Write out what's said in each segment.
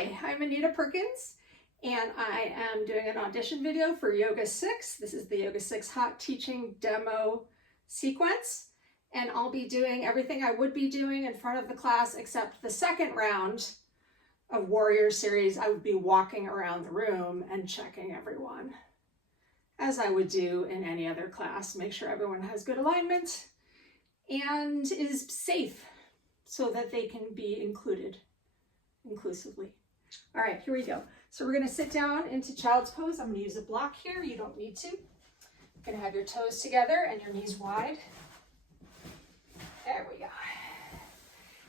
Hi, I'm Anita Perkins, and I am doing an audition video for YogaSix. This is the YogaSix hot teaching demo sequence, and I'll be doing everything I would be doing in front of the class except the second round of Warrior Series. I would be walking around the room and checking everyone, as I would do in any other class. Make sure everyone has good alignment and is safe so that they can be included inclusively. All right, here we go. So we're going to sit down into child's pose. I'm going to use a block here. You don't need to. You're going to have your toes together and your knees wide. There we go.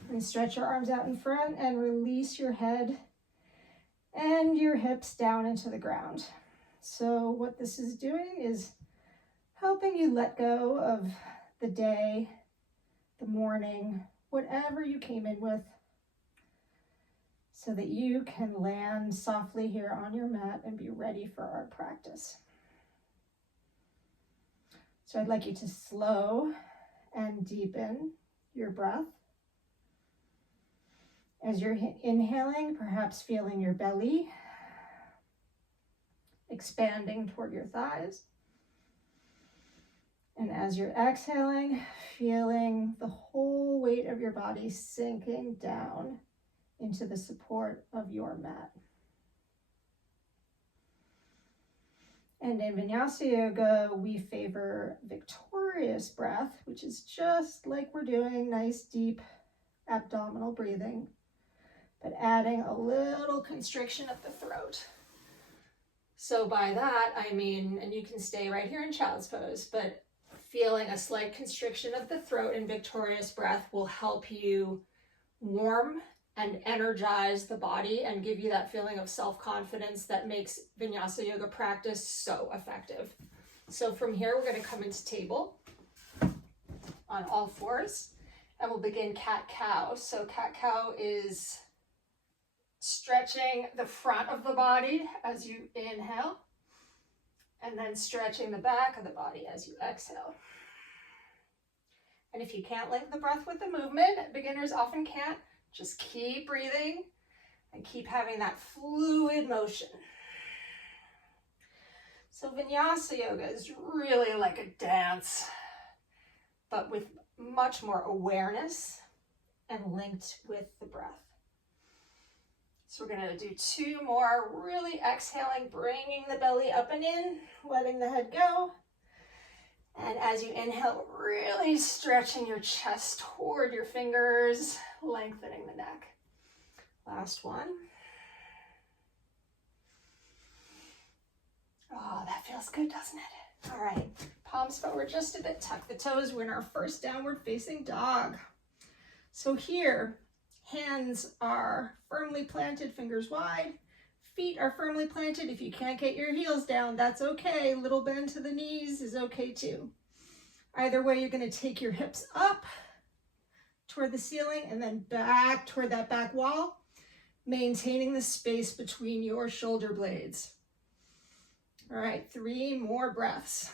And stretch your arms out in front and release your head and your hips down into the ground. So what this is doing is helping you let go of the day, the morning, whatever you came in with, so that you can land softly here on your mat and be ready for our practice. So I'd like you to slow and deepen your breath. As you're inhaling, perhaps feeling your belly expanding toward your thighs. And as you're exhaling, feeling the whole weight of your body sinking down into the support of your mat. And in Vinyasa Yoga, we favor victorious breath, which is just like we're doing nice, deep abdominal breathing, but adding a little constriction of the throat. So by that, I mean, and you can stay right here in child's pose, but feeling a slight constriction of the throat in victorious breath will help you warm and energize the body and give you that feeling of self-confidence that makes Vinyasa Yoga practice so effective. So from here, we're going to come into table on all fours, and we'll begin cat-cow. So cat-cow is stretching the front of the body as you inhale, and then stretching the back of the body as you exhale. And if you can't link the breath with the movement, beginners often can't, just keep breathing and keep having that fluid motion. So Vinyasa Yoga is really like a dance, but with much more awareness and linked with the breath. So we're going to do two more, really exhaling, bringing the belly up and in, letting the head go. And as you inhale, really stretching your chest toward your fingers, lengthening the neck. Last one. Oh, that feels good, doesn't it? All right, palms forward just a bit, tuck the toes. We're in our first downward facing dog. So here, hands are firmly planted, fingers wide. Feet are firmly planted. If you can't get your heels down, that's okay. Little bend to the knees is okay too. Either way, you're going to take your hips up toward the ceiling and then back toward that back wall, maintaining the space between your shoulder blades. All right, 3 more breaths.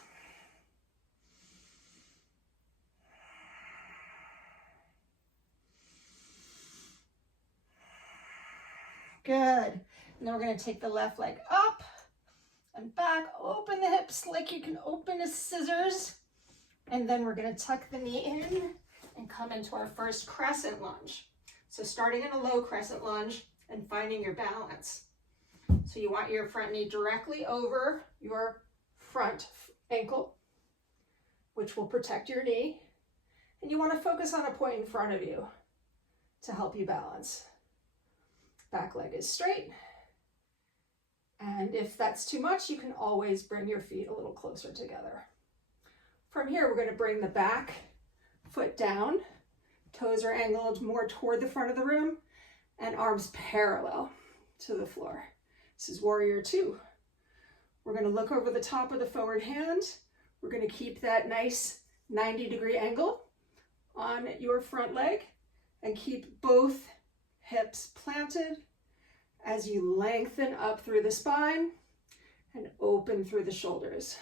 Good. And then we're going to take the left leg up and back, open the hips like you can open a scissors. And then we're going to tuck the knee in and come into our first crescent lunge. So starting in a low crescent lunge and finding your balance. So you want your front knee directly over your front ankle, which will protect your knee. And you want to focus on a point in front of you to help you balance. Back leg is straight. And if that's too much, you can always bring your feet a little closer together. From here, we're going to bring the back foot down. Toes are angled more toward the front of the room and arms parallel to the floor. This is Warrior 2. We're going to look over the top of the forward hand. We're going to keep that nice 90-degree angle on your front leg and keep both hips planted as you lengthen up through the spine and open through the shoulders.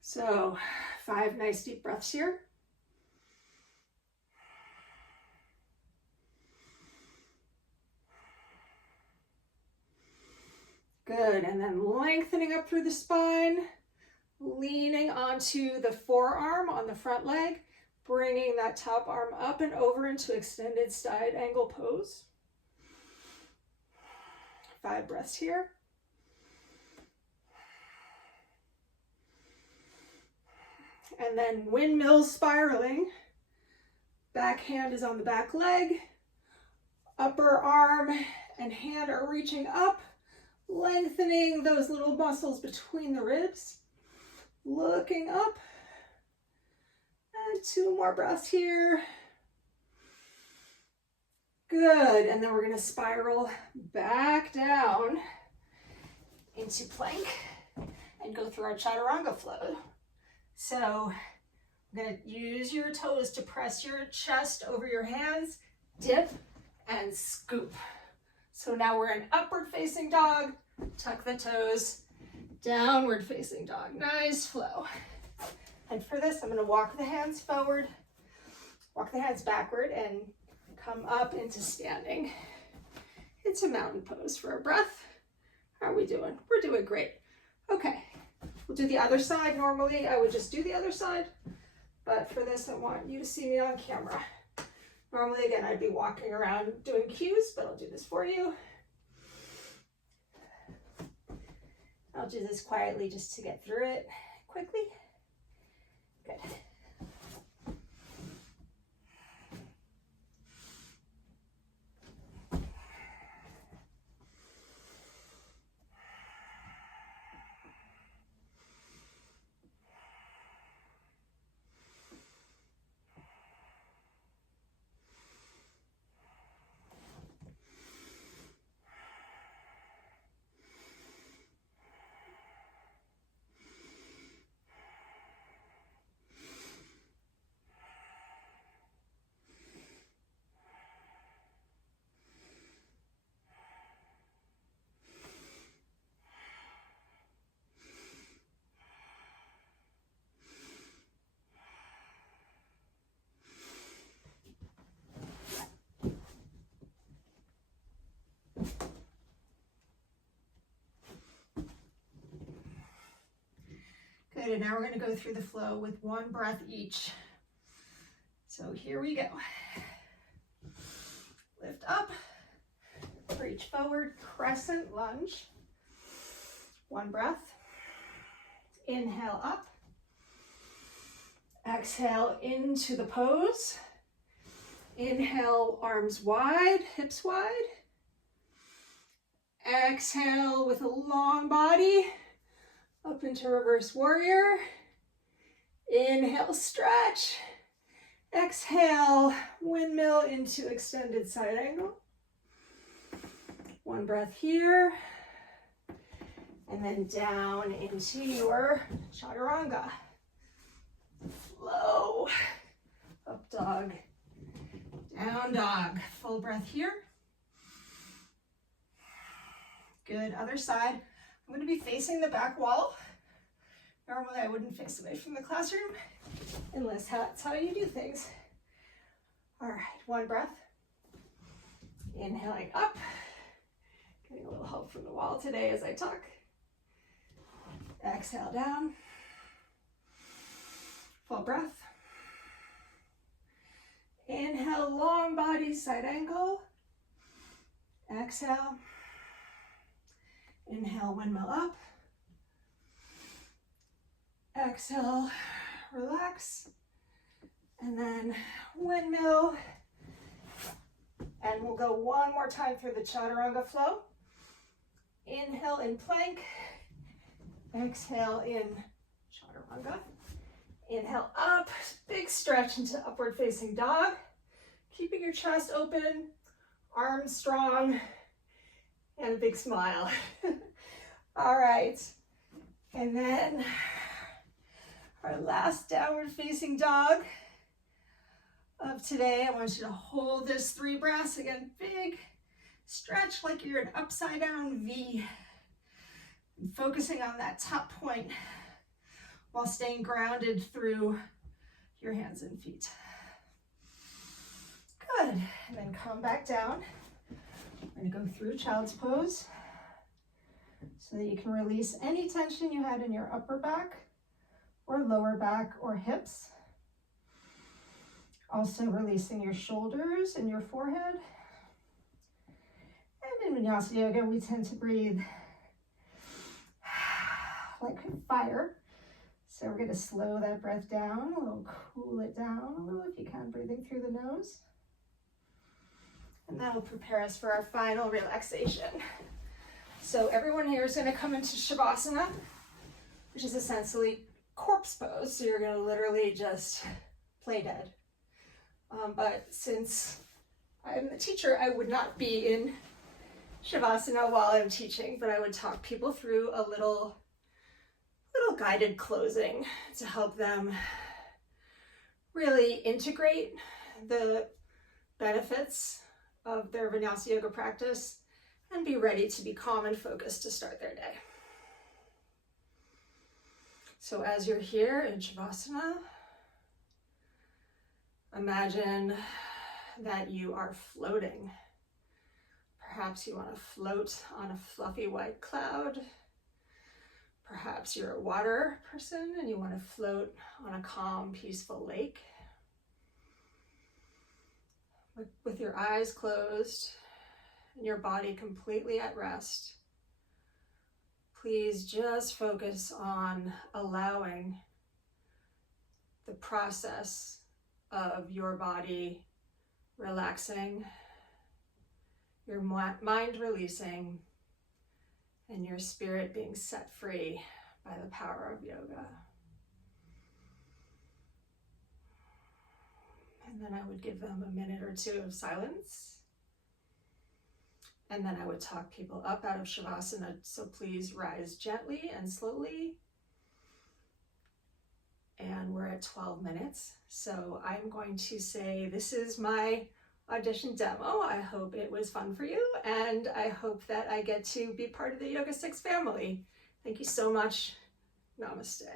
So 5 nice deep breaths here. Good, and then lengthening up through the spine, leaning onto the forearm on the front leg, bringing that top arm up and over into extended side angle pose. 5 breaths here. And then windmill spiraling. Back hand is on the back leg. Upper arm and hand are reaching up, lengthening those little muscles between the ribs. Looking up. And 2 more breaths here. Good, and then we're gonna spiral back down into plank and go through our chaturanga flow. So I'm gonna use your toes to press your chest over your hands, dip and scoop. So now we're in upward facing dog, tuck the toes, downward facing dog, nice flow. And for this, I'm gonna walk the hands forward, walk the hands backward and come up into standing. It's a mountain pose for a breath. How are we doing? We're doing great. Okay, we'll do the other side. Normally I would just do the other side, but for this I want you to see me on camera. Normally, again, I'd be walking around doing cues, but I'll do this for you. I'll do this quietly just to get through it quickly. Good. Good, and now we're going to go through the flow with 1 breath each. So here we go. Lift up, reach forward, crescent lunge. 1 breath. Inhale up. Exhale into the pose. Inhale, arms wide, hips wide. Exhale with a long body. Up into reverse warrior. Inhale, stretch. Exhale, windmill into extended side angle. 1 breath here. And then down into your chaturanga. Flow. Up dog. Down dog. Full breath here. Good, other side. I'm going to be facing the back wall. Normally I wouldn't face away from the classroom unless that's how you do things. All right, 1 breath. Inhaling up. Getting a little help from the wall today as I talk. Exhale down. Full breath. Inhale, long body, side angle. Exhale. Inhale, windmill up. Exhale, relax. And then windmill. And we'll go 1 more time through the chaturanga flow. Inhale in plank. Exhale in chaturanga. Inhale up, big stretch into upward facing dog. Keeping your chest open, arms strong, and a big smile. All right, and then our last downward facing dog of today. I want you to hold this 3 breaths. Again, big stretch like you're an upside down V. And focusing on that top point while staying grounded through your hands and feet. Good, and then come back down. We're gonna go through child's pose. so that you can release any tension you had in your upper back or lower back or hips. Also releasing your shoulders and your forehead. And in Vinyasa Yoga, we tend to breathe like fire. So we're going to slow that breath down, a little cool it down a little if you can, breathing through the nose. And that will prepare us for our final relaxation. So everyone here is going to come into Shavasana, which is essentially corpse pose. So you're going to literally just play dead. But since I'm the teacher, I would not be in Shavasana while I'm teaching, but I would talk people through a little guided closing to help them really integrate the benefits of their Vinyasa Yoga practice and be ready to be calm and focused to start their day. So as you're here in Shavasana, imagine that you are floating. Perhaps you want to float on a fluffy white cloud. Perhaps you're a water person and you want to float on a calm, peaceful lake. With your eyes closed and your body completely at rest, please just focus on allowing the process of your body relaxing, your mind releasing, and your spirit being set free by the power of yoga. And then I would give them a minute or two of silence. And then I would talk people up out of Shavasana, so please rise gently and slowly. And we're at 12 minutes. So I'm going to say, this is my audition demo. I hope it was fun for you, and I hope that I get to be part of the YogaSix family. Thank you so much. Namaste.